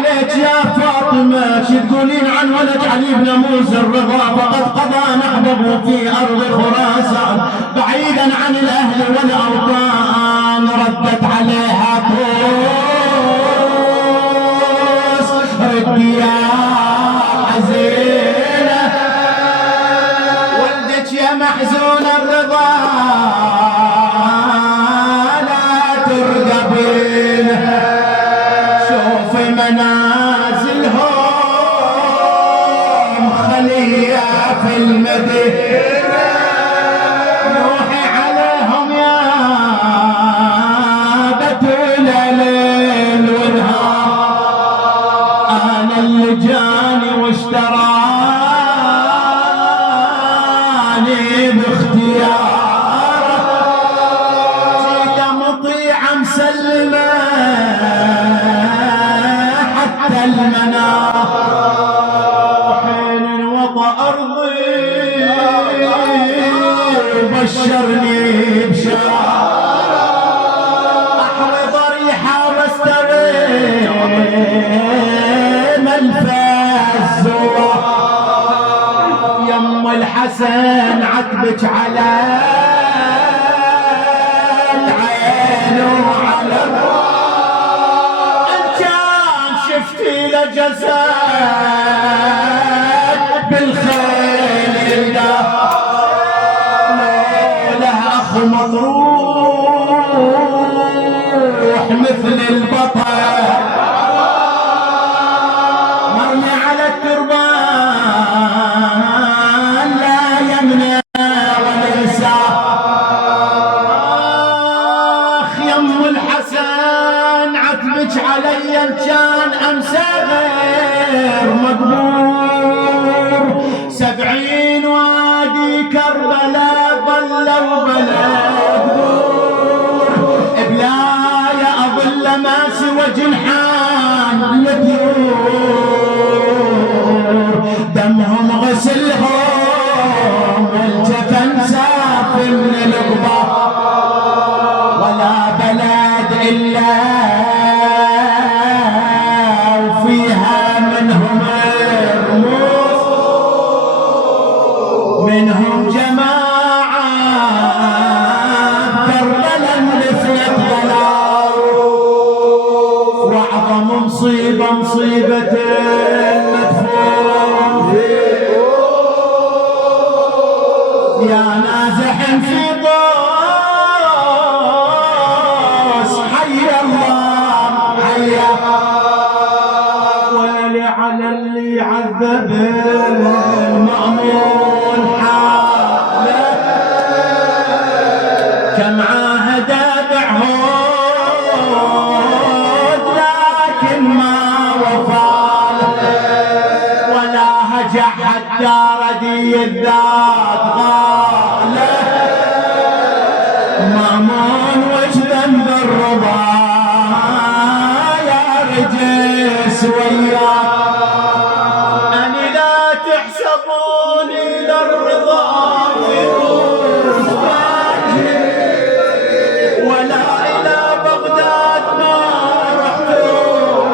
عليك يا فاطمة شو تقولين عن ولد علي بن موسى الرضا؟ فقد قضى نحبه في أرض خراسان بعيدا عن الأهل والأوطان. ردت عليها طوس ردي يا حزينة ولدك يا محزون الرضا لا ترقبينها. شوفي منازلهم خليها في المدينة روحي عليهم يا بتولى ليل ونهار. أنا اللي جاني واشتراني باختياره جيت مطيعة مسلمة حتى المنار. وحين انوطى أرضي وبشرني بشارة أحوي ضريحة واستوي ملفاز زوار. يم الحسن عتبك على العين وعلى الراس إن كان شفتي لجسد بالخيل له أخ مطروح مثل البطل مرمي على التربان لا يمنى ولا يسار. آخ يم الحسن عتبك علي إن كان أمسى غير مقبور. 70 وادي كربلاء ظلوا بلا قبور بلا يا أظل ما سوى جنحان لطيور. دمهم غسلهم والجفن ساف من الغبار ولا بلد إلا وفيها منهم رموز منهم جماعة كربلا مثلت ضلال. وأعظم مصيبة مصيبة المدفون يا نازح في طوس حي الله حي. ويلي على اللي عذب المأمون حاله كم عاهد بعهود لكن ما وفاله ولا هجع حتى ردي الذات غاله. مأمون وش ذنب الرضا يا رجس وياك. أني لا تحسبوني للرضا في ولا إلى بغداد ما رحتوا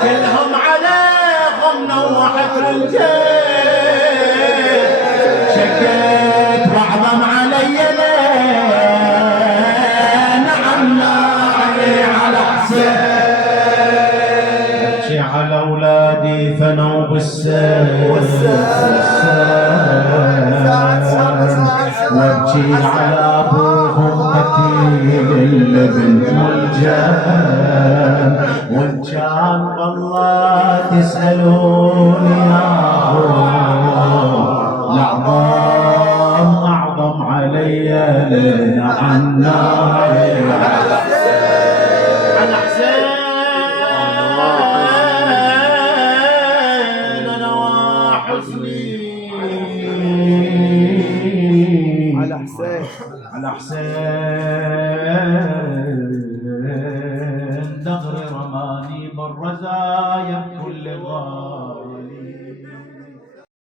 كلهم عليهم نوحت الجيش. شكيت وعظم علي لين عماني على حسين على أولادي فنوا بالسيف وابكي على أبوهم قتيل بنت ملجان. وإن كان والله تسألوني الأعظم أعظم علي لنا عنا على حسين أنا وحزني على حسين على حسين دغري رماني بالرزاق